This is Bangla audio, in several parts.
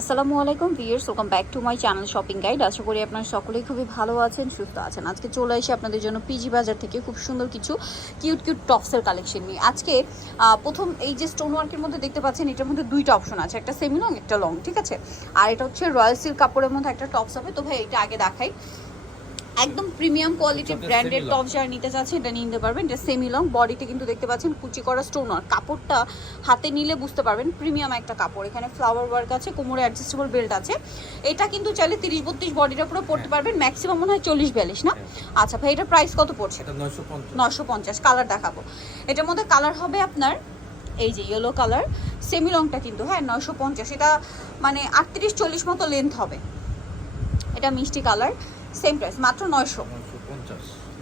আসসালামু আলাইকুম viewers welcome back to my channel shopping guide আশা করি আপনারা সকলেই খুবই ভালো আছেন, সুস্থ আছেন। আজকে চলে এসে আপনাদের জন্য পিজি বাজার থেকে খুব সুন্দর কিছু কিউট কিউট টপসের কালেকশন নিয়ে। আজকে প্রথম এই যে স্টোন ওয়ার্কের মধ্যে দেখতে পাচ্ছেন, এটার মধ্যে দুইটা অপশন আছে, একটা সেমি লং একটা লং ঠিক আছে? আর এটা হচ্ছে রয়্যাল সিল্ক কাপড়ের মধ্যে একটা টপস হবে। তো ভাই, এটা আগে দেখাই। একদম প্রিমিয়াম কোয়ালিটির এটা long। টপ যারা নিতে চাচ্ছেন এটা নিয়ে নিতে পারবেন। এটা সেমি লং বডিতে কিন্তু দেখতে পাচ্ছেন কুচি করা স্টোন ওয়ার্ক কাপড়টা হাতে নিলে বুঝতে পারবেন প্রিমিয়াম একটা কাপড়। এখানে ফ্লাওয়ার ওয়ার্ক আছে কোমরে অ্যাডজাস্টেবল বেল্ট আছে। এটা কিন্তু চাইলে তিরিশ বত্রিশ বডিটা পুরো পড়তে হ্যাঁ। পারবেন ম্যাক্সিমাম মনে হয় চল্লিশ বিয়াল্লিশ না? হ্যাঁ। আচ্ছা ভাই এটার প্রাইস কত পড়ছে? এটা নশো পঞ্চাশ। কালার দেখাবো। এটার মধ্যে কালার হবে আপনার এই যে ইয়েলো কালার সেমি লংটা কিন্তু হ্যাঁ নয়শো পঞ্চাশ। এটা মানে আটত্রিশ চল্লিশ মতো লেন্থ হবে। এটা মিষ্টি কালার সেম প্রাইস মাত্র নয়শো।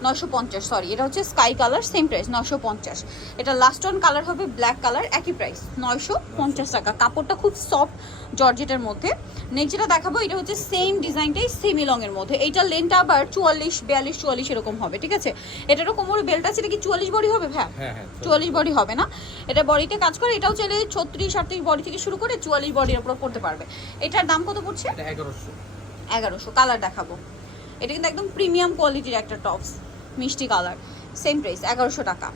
নয়শো পঞ্চাশ। সরি এটা হচ্ছে স্কাই কালার সেম প্রাইস নশো পঞ্চাশ। এটা লাস্ট অন কালার হবে ব্ল্যাক কালার একই প্রাইস নয়শো পঞ্চাশ টাকা। কাপড়টা খুব সফট জর্জেটের মধ্যে। নেক্সট যেটা দেখাবো এটা হচ্ছে সেম ডিজাইনটাই সেমি লং মধ্যে। এইটার লেনটা আবার চুয়াল্লিশ বিয়াল্লিশ চুয়াল্লিশ এরকম হবে ঠিক আছে? এটারও কোমরে বেল্ট আছে এটা কি চুয়াল্লিশ বডি হবে ভ্যা হ্যাঁ হ্যাঁ চুয়াল্লিশ বডি হবে না। এটা বডিতে কাজ করে এটাও চাইলে ছত্রিশ আটত্রিশ বডি থেকে শুরু করে চুয়াল্লিশ বডির উপর পড়তে পারবে। এটার দাম কত পড়ছে? এগারোশো। এগারোশো কালার দেখাবো। এটা কিন্তু একদম প্রিমিয়াম কোয়ালিটির একটা টপস মিষ্টি কালার সেম প্রাইস এগারোশো টাকা।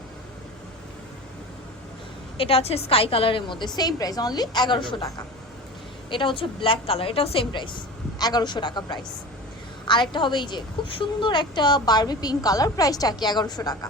এটা আছে স্কাই কালারের মধ্যে সেম প্রাইস অনলি এগারোশো টাকা। এটা হচ্ছে ব্ল্যাক কালার এটাও সেম প্রাইস এগারোশো টাকা প্রাইস আরেকটা হবে এই যে, খুব সুন্দর একটা বার্বি পিঙ্ক কালার প্রাইসটা কি এগারোশো টাকা।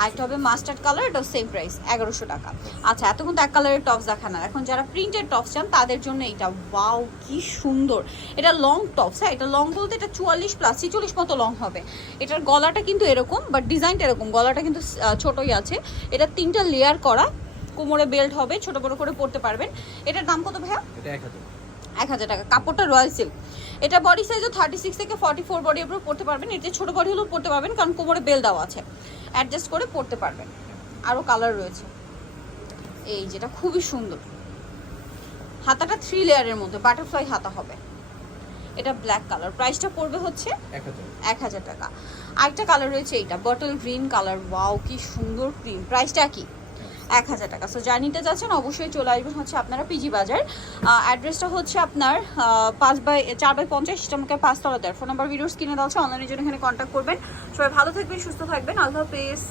আরেকটা হবে মাস্টার্ড কালার এটাও সেম প্রাইস এগারোশো টাকা। আচ্ছা এতক্ষণ তো এক কালারের টপস দেখা না এখন যারা প্রিন্টেড টপস চান, তাদের জন্য এটা ওয়াও কি সুন্দর। এটা লং টপস হ্যাঁ এটা লং বলতে এটা চুয়াল্লিশ প্লাস ছিচল্লিশ মতো লং হবে। এটার গলাটা কিন্তু এরকম বাট ডিজাইনটা এরকম। গলাটা কিন্তু ছোটই আছে। এটা তিনটা লেয়ার করা। কোমরে বেল্ট হবে, ছোট বড় করে পড়তে পারবেন। এটার দাম কত ভাইয়া? এটা এক হাজার। এক হাজার টাকা। কাপড়টা রয়্যাল সিল্ক এটা বডি সাইজও থার্টি সিক্স থেকে ফর্টি ফোর বডির উপর পড়তে পারবেন। এতে ছোটো বডি হলেও পড়তে পারবেন কারণ কোমরে বেল দেওয়া আছে। অ্যাডজাস্ট করে পড়তে পারবেন। আরও কালার রয়েছে। এই যেটা খুবই সুন্দর। হাতাটা থ্রি লেয়ারের মধ্যে বাটারফ্লাই হাতা হবে। এটা ব্ল্যাক কালার প্রাইসটা পড়বে হচ্ছে এক হাজার। এক হাজার টাকা। আরেকটা কালার রয়েছে এইটা বটল গ্রিন কালার ওয়াও কি সুন্দর ক্রিম প্রাইসটা কি? এক হাজার টাকা। সো যা যাচ্ছেন, অবশ্যই চলে আসবেন হচ্ছে আপনারা পিজি বাজার অ্যাড্রেসটা হচ্ছে আপনার পাঁচ বাই, চার বাই পঞ্চাশ আমাকে পাঁচতলা দেয় ফোন নাম্বার ভিডিওস কিনে দেওয়া অনলাইনের জন্য এখানে কন্ট্যাক্ট করবেন। সবাই ভালো থাকবেন, সুস্থ থাকবেন। আল্লাহ হাফেজ।